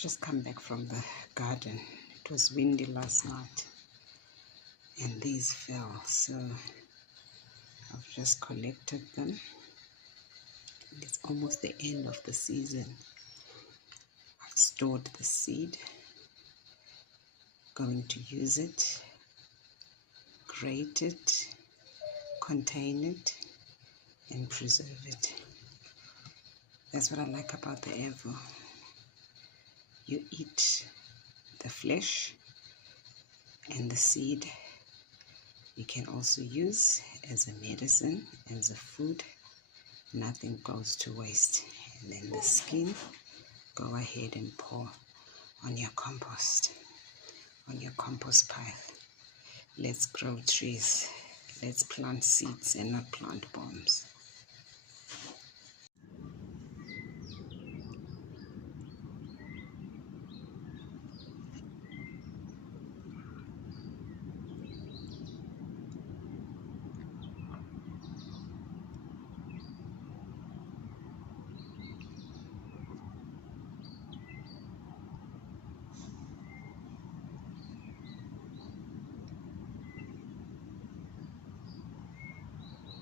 just come back from the garden. It was windy last night and these fell, so I've just collected them. It's almost the end of the season. I've stored the seed, going to use it, grate it, contain it, and preserve it. That's what I like about the Evo. You eat the flesh and the seed. You can also use as a medicine, as a food. Nothing goes to waste. And then the skin, go ahead and pour on your compost, on your compost pile. Let's grow trees. Let's plant seeds and not plant bombs.